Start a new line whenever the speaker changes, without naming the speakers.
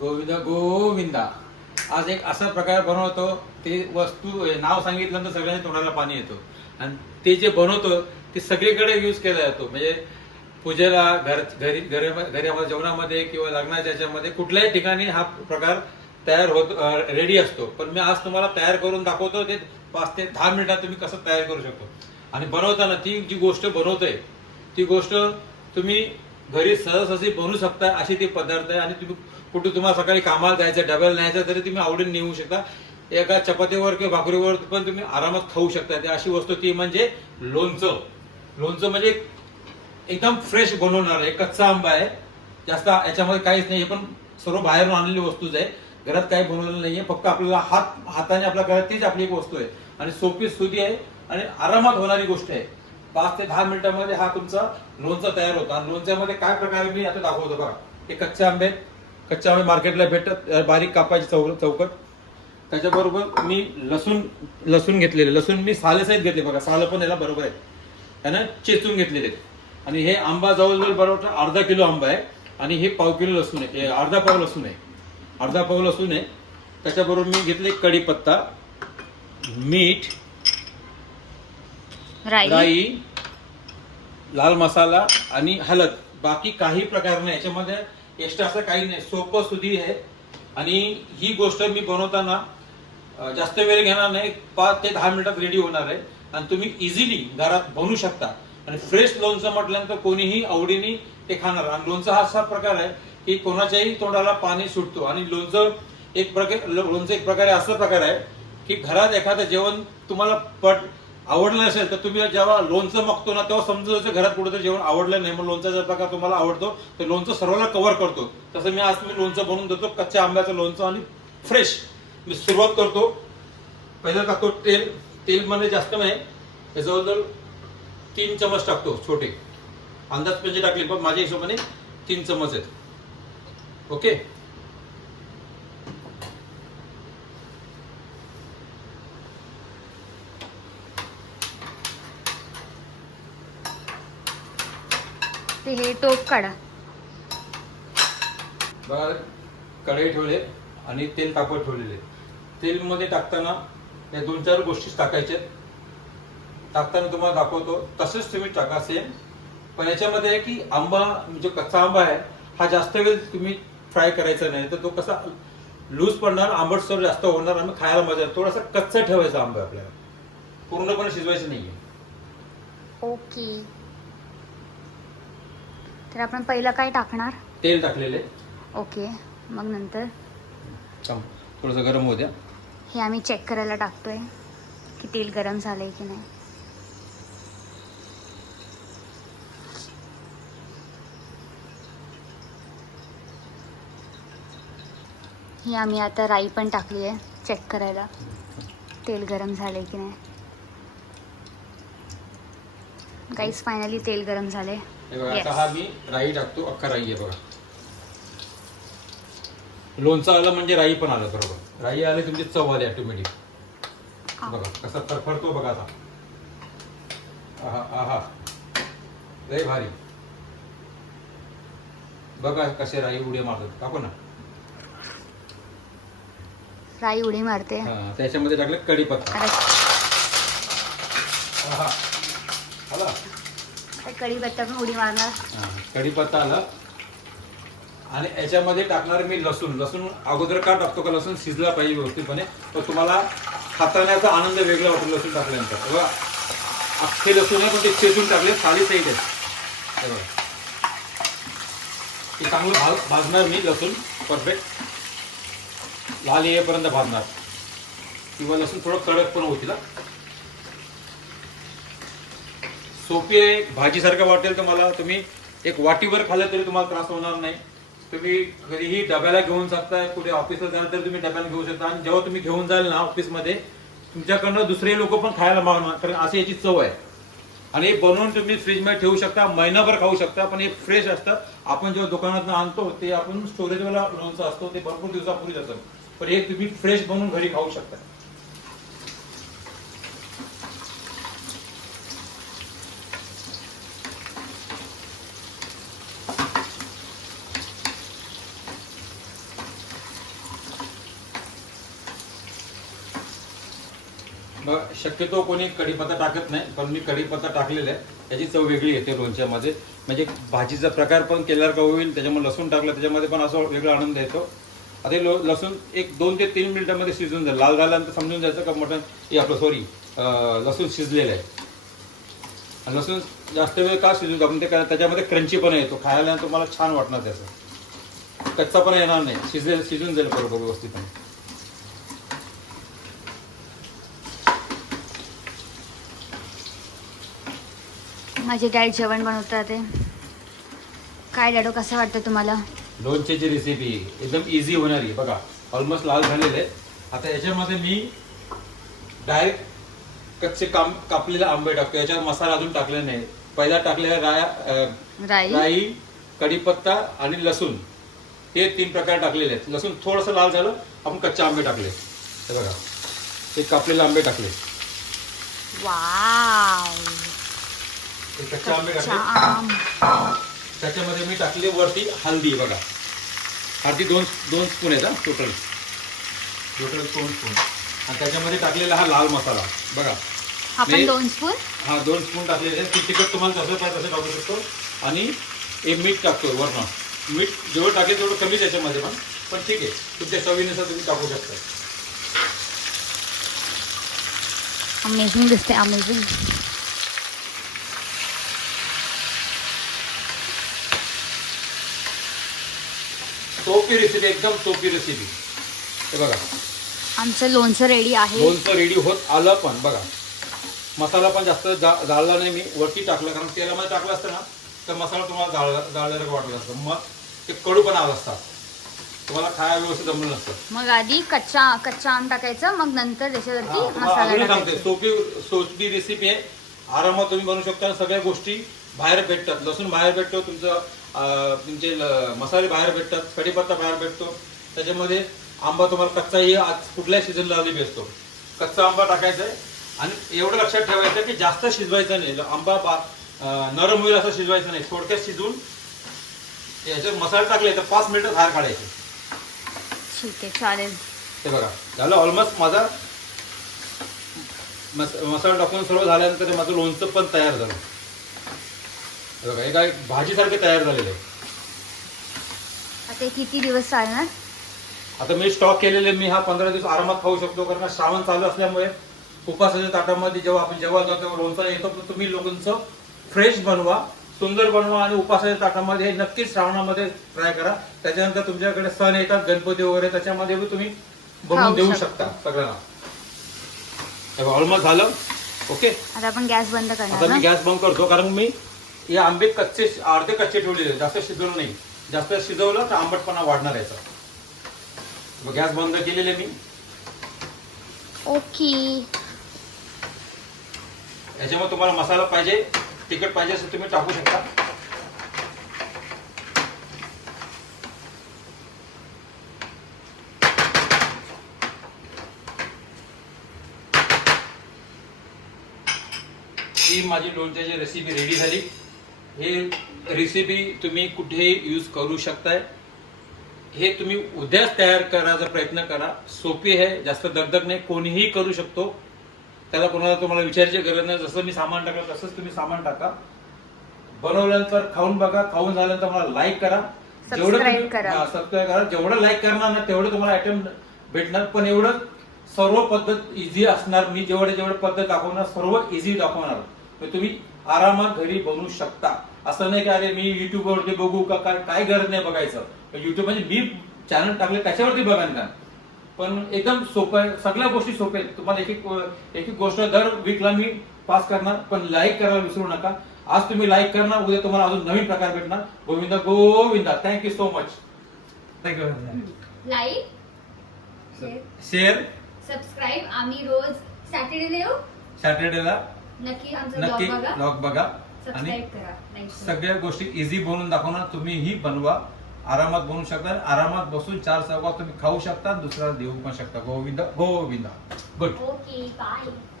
गोविंदा गोविंदा. आज एक असा प्रकार बनवतो ते वस्तू नाव सांगितल्यानंतर सगळ्यांच्या तोंडाला पाणी येतो. आणि ते जे बनवतो ते सगळीकडे यूज केला जातो. म्हणजे पूजेला घर घरी घरी घरामध्ये जेवणामध्ये किंवा लग्नाच्या याच्यामध्ये कुठल्याही ठिकाणी हा प्रकार तयार होत रेडी असतो. पण मी आज तुम्हाला तयार करून दाखवतो ते पाच ते दहा मिनिटात तुम्ही कसं तयार करू शकतो. आणि बनवताना ती जी गोष्ट बनवतोय ती गोष्ट तुम्ही घरी सहजसहजी बनवू शकता असे ते पदार्थ आहे. आणि तुम्ही कुठे तुम्हाला सकाळी कामाला जायचं डब्याला न्यायचं तरी तुम्ही आवडीने नेऊ शकता. एका चपातीवर किंवा भाकरीवर पण तुम्ही आरामात खाऊ शकता. ते अशी वस्तू ती म्हणजे लोणचं. लोणचं म्हणजे एकदम फ्रेश बनवणार आहे कच्चा आंबा आहे. जास्त याच्यामध्ये काहीच नाही हे पण सर्व बाहेरून आणलेली वस्तूच आहे. घरात काही बनवलेलं नाहीये फक्त आपल्याला हात हाताने आपल्या घरात तीच आपली एक वस्तू आहे. आणि सोपी सुधी आहे आणि आरामात होणारी गोष्ट आहे. पाच ते दहा मिनिटांमध्ये हा तुमचा लोणचा तयार होता. आणि लोणच्यामध्ये काय प्रकारे मी आता दाखवतो बघा. हे कच्चे आंबे कच्चे आंबे मार्केटला भेटतात. बारीक कापायची चौ चौकट. त्याच्याबरोबर मी लसूण लसूण घेतलेले. लसूण मी सालेसहित घेतले बघा. सालं पण याला बरोबर आहे त्यानं चेचून घेतलेले आणि हे आंबा जवळजवळ बरोबर अर्धा किलो आंबा आहे. आणि हे पाव किलो लसूण आहे. अर्धा पाव लसूण आहे. अर्धा पाव लसूण आहे. त्याच्याबरोबर मी घेतले कढीपत्ता मीठ
राई.
राई लाल मसाला आणि हळद बाकी काही प्रकार नाही. याच्यामध्ये एक्स्ट्रा असं काही नाही. सोपं सुधी आहे. आणि ही गोष्ट मी बनवताना जास्त वेळ घेणार नाही. पाच ते दहा मिनिटात रेडी होणार आहे. आणि तुम्ही इझिली घरात बनवू शकता. आणि फ्रेश लोणचं म्हटल्यानंतर कोणीही आवडीने ते खाणार. आणि लोणचं हा असा प्रकार आहे की कोणाच्याही तोंडाला पाणी सुटतो. आणि लोणचं एक प्रकार लोणचं एक प्रकारे असा प्रकार आहे की घरात एखादं जेवण तुम्हाला पट आवडलं नसेल तर तुम्ही जेव्हा लोणचं मागतो ना तेव्हा समजा जसं घरात कुठेतरी जेवण आवडलं नाही मग लोणचा प्रकार तुम्हाला आवडतो तर लोणचं सर्वांना कव्हर करतो. तसं मी आज तुम्ही लोणचं बनवून देतो कच्च्या आंब्याचं लोणचं आणि फ्रेश मी सुरुवात करतो. पहिलं टाकतो तेल तेलमध्ये जास्त नाही हे तीन चमच टाकतो छोटे. अंदाज म्हणजे टाकले पण माझ्या हिशोबाने तीन चमच आहेत. ओके
हे टोप काढा.
बघा कढई ठेवले आणि तेल तापत ठेवलेले. तेलमध्ये टाकताना या दोन चार गोष्टी टाकायच्या टाकताना तुम्हाला दाखवतो तसेच तुम्ही टाका सेम पण याच्यामध्ये आहे की आंबा जो कच्चा आंबा आहे हा जास्त वेळ तुम्ही फ्राय करायचा नाही. तर तो कसा लूज पडणार आंबटसर जास्त होणार आणि खायला मजा थोडासा कच्चा ठेवायचा आंबा आपल्याला. पूर्णपणे शिजवायचं नाहीये.
ओके तर आपण पहिलं काय टाकणार?
तेल टाकलेले
ओके मग नंतर?
थोडंसं गरम होऊ द्या.
हे आम्ही चेक करायला टाकतोय की तेल गरम झालंय की नाही. ही आम्ही आता राई पण टाकली आहे चेक करायला. तेल गरम झालंय की नाही. गाईस फायनली तेल गरम झाले
हे बघा आता हा मी राई टाकतो अख्खा राई आहे बघा. लोणचं आलं म्हणजे राई पण आलं बरोबर. राई आले तुमची चव आली ऑटोमॅटिक बघा कसा फरफरतो बघा आता. आहा आहा. लय भारी. बघा कसे राई उड्या मारतात. टाकू ना.
राई उडी मारते.
हा, त्याच्यामध्ये टाकलं कढीपत्ता
आता
आहा आला
आता कढीपत्ता पण उडी मारणार.
कढीपत्ता आला. आणि याच्यामध्ये टाकणार मी लसूण. लसूण अगोदर का टाकतो का? लसूण शिजला पाहिजे व्यवस्थितपणे. तर तुम्हाला हाताळण्याचा आनंद वेगळा वाटतो लसूण टाकल्यानंतर. बघा अख्खे लसूण आहे पण ते चेचून टाकले साली साईड आहे. बघा. ते चांगलं भाज भाजणार मी लसूण. परफेक्ट लाल येईपर्यंत भाजणार. किंवा लसूण थोडं कडक पण होतील सोपी आहे भाजीसारखं वाटेल तुम्हाला तुम्ही एक वाटीवर खाल्लं तरी तुम्हाला त्रास होणार नाही. तुम्ही कधीही डब्याला घेऊन शकता कुठे ऑफिसला जाणार तरी तुम्ही डब्याला घेऊ शकता. आणि जेव्हा तुम्ही घेऊन जाल ना ऑफिसमध्ये तुमच्याकडनं दुसरे लोक पण खायला मागणार कारण अशी याची चव आहे. आणि हे बनवून तुम्ही फ्रीजमध्ये ठेवू शकता महिनाभर खाऊ शकता पण हे फ्रेश असतं. आपण जेव्हा दुकानातून आणतो ते आपण स्टोरेजवाला लोणचं असतो ते भरपूर दिवसापूर्वी असतं. पण हे तुम्ही फ्रेश बनवून घरी खाऊ शकता. शक्यतो कोणी कढीपत्ता टाकत नाही पण मी कढीपत्ता टाकलेला आहे. त्याची चव वेगळी येते लोणच्यामध्ये. म्हणजे भाजीचा प्रकार पण केल्यावर का होईल त्याच्यामध्ये लसूण टाकलं त्याच्यामध्ये पण असा वेगळा आनंद येतो. आता लो लसूण एक दोन ते तीन मिनिटामध्ये शिजून जाईल. लाल झाल्यानंतर समजून जायचं का मटण? हे आपलं सॉरी लसूण शिजलेलं आहे. लसूण जास्त वेळ का शिजून आपण ते त्याच्यामध्ये क्रंची पण येतो. खायला तुम्हाला छान वाटणार त्याचं. कच्चा पण येणार नाही. शिजेल शिजून जाईल बरोबर व्यवस्थितपणे.
माझे डॅड जेवण बनवतात ते. काय डॅडो कसं वाटतं तुम्हाला?
लोणच्याची रेसिपी एकदम इझी होणारी आहे. बघा ऑलमोस्ट लाल झालेले आहे. आता याच्यामध्ये मी डायरेक्ट कच्चे काम कापलेले आंबे टाकतो. याच्यावर मसाला अजून टाकलेला नाही. पहिला टाकलेला राया
राई
कढीपत्ता आणि लसूण. हे तीन प्रकार टाकलेले आहेत. लसूण थोडंसं लाल झालं आपण कच्चे आंबे टाकले. हे बघा हे कापलेले आंबे टाकले.
वाव.
कच्चे आंबे त्याच्यामध्ये मी टाकली वरती हल्दी बघा. हळदी दोन दोन स्पून आहेत हा टोटल. टोटल दोन स्पून. आणि त्याच्यामध्ये टाकलेला हा लाल मसाला बघा.
हा
हे-
दोन स्पून?
हा दोन स्पून टाकलेले आहेत. ती तिखट तुम्हाला जसं पाहिजे तसं टाकू शकतो. आणि एक मीठ टाकतो वरनं. मीठ जेवढं टाकेल तेवढं कमीच याच्यामध्ये पण. पण ठीक आहे. तुमच्या चवीनुसार तुम्ही टाकू शकता.
अमेझिंग दिसते अमेझिंग
सोपी रेसिपी एकदम सोपी रेसिपी हे बघा.
आमचं लोणचं रेडी आहे.
लोणचं रेडी होत आलं पण बघा. मसाला पण जास्त जा- जाळला नाही मी. वरती टाकलं कारण तेलामध्ये टाकलं असतं ना तर मसाला तुम्हाला जाळ जाळल्यासारखं वाटलं असतं मग ते कडू पण आलं असतात तुम्हाला खाया व्यवस्थित जमलं नसतं.
मग आधी कच्चा कच्चा आम टाकायचं मग नंतर त्याच्यावरती
तुम्हाला
मसाला
अजूनही सांगते
टाकायचा.
सोपी सोपी रेसिपी आहे. आरामात तुम्ही बनवू शकता. सगळ्या गोष्टी बाहेर भेटतात. लसूण बाहेर भेटतो. तुमचं तुमचे ल- मसाले बाहेर भेटतात कढीपत्ता बाहेर भेटतो. त्याच्यामध्ये आंबा तुम्हाला कच्चाही आज कुठल्याही सीझनला अवेलेबल असतो कच्चा आंबा टाकायचा आहे. आणि एवढं लक्षात ठेवायचं की जास्त शिजवायचं नाही. आंबा बा नरम होईल असं शिजवायचं नाही. थोडक्यात शिजून याच्यात मसाले टाकले तर पाच मिनिटं बाहेर काढायचे.
ठीक आहे चालेल.
ते बघा झालं ऑलमोस्ट माझा मस मसाला टाकून सर्व झाल्यानंतर माझं लोणचं पण तयार झालं. बघा हे काय भाजीसारखे तयार झालेलं आहे
आता किती दिवस चालणार?
आता मी स्टॉक केलेले मी हा पंधरा दिवस आरामात खाऊ शकतो कारण श्रावण चालू असल्यामुळे उपासाच्या ताटामध्ये जेव्हा आपण जेव्हा जातो तेव्हा लोणचं येतो पण तुम्ही लोकांचं फ्रेश बनवा सुंदर बनवा आणि उपासाच्या ताटामध्ये हे नक्कीच श्रावणामध्ये ट्राय करा. त्याच्यानंतर तुमच्याकडे सण येतात गणपती वगैरे त्याच्यामध्ये तुम्ही बनवून देऊ
शकता.
सगळ्यांना. ऑलमोस्ट झालं. ओके
आता आपण गॅस बंद करणार
आता मी गॅस बंद करतो कारण मी हे आंबे कच्चे अर्धे कच्चे ठेवलेले. जास्त शिजवलं नाही. जास्त शिजवलं तर आंबटपणा वाढणार याचा मग गॅस बंद केलेले मी.
ओके.
याच्यामध्ये तुम्हाला मसाला पाहिजे तिखट पाहिजे असं तुम्ही टाकू शकता. ही माझी लोणच्याची रेसिपी रेडी झाली. हे रेसिपी तुम्ही कुठेही यूज करू शकताय. हे तुम्ही उद्याच तयार करायचा प्रयत्न करा. सोपी आहे जास्त दगदग नाही कोणीही करू शकतो. त्याला कोणाला तुम्हाला विचारायची गरज नाही. जसं मी सामान टाकलं तसंच तुम्ही सामान टाका. बनवल्यानंतर खाऊन बघा. खाऊन झाल्यानंतर मला लाईक करा.
करा.
सबस्क्राईब करा. जेवढं लाईक करणार ना तेवढं तुम्हाला आयटम भेटणार. पण एवढं सर्व पद्धत इझी असणार. मी जेवढे जेवढे पद्धत दाखवणार सर्व इझी दाखवणार. तुम्ही आरामात घरी बनवू शकता. असं नाही की अरे मी युट्यूब वरती बघू का काय गरज नाही बघायचं. युट्यूब म्हणजे मी चॅनल टाकले त्याच्यावरती बघा ना पण एकदम सोपं आहे. सगळ्या गोष्टी सोप्या आहेत. तुम्हाला एक एक एक एक गोष्ट दर वीकला मी पास करणार पण लाईक करायला विसरू नका. आज तुम्ही लाईक करणार उद्या तुम्हाला अजून नवीन प्रकार भेटणार. Govinda Govinda thank you so much thank you
like
share
subscribe आम्ही रोज सॅटर्डेला येऊ.
सॅटर्डेला
नक्की आमचा
नक्की
बघा.
ब्लॉग बघा. आणि
सबस्क्राईब करा. लाईक करा.
सगळ्या गोष्टी इझी बनवून दाखवणार. तुम्हीही बनवा. आरामात बनवू शकता. आरामात बसून चार चौकात तुम्ही खाऊ शकता. दुसऱ्याला देऊ पण शकता. Govinda Govinda. Good
okay bye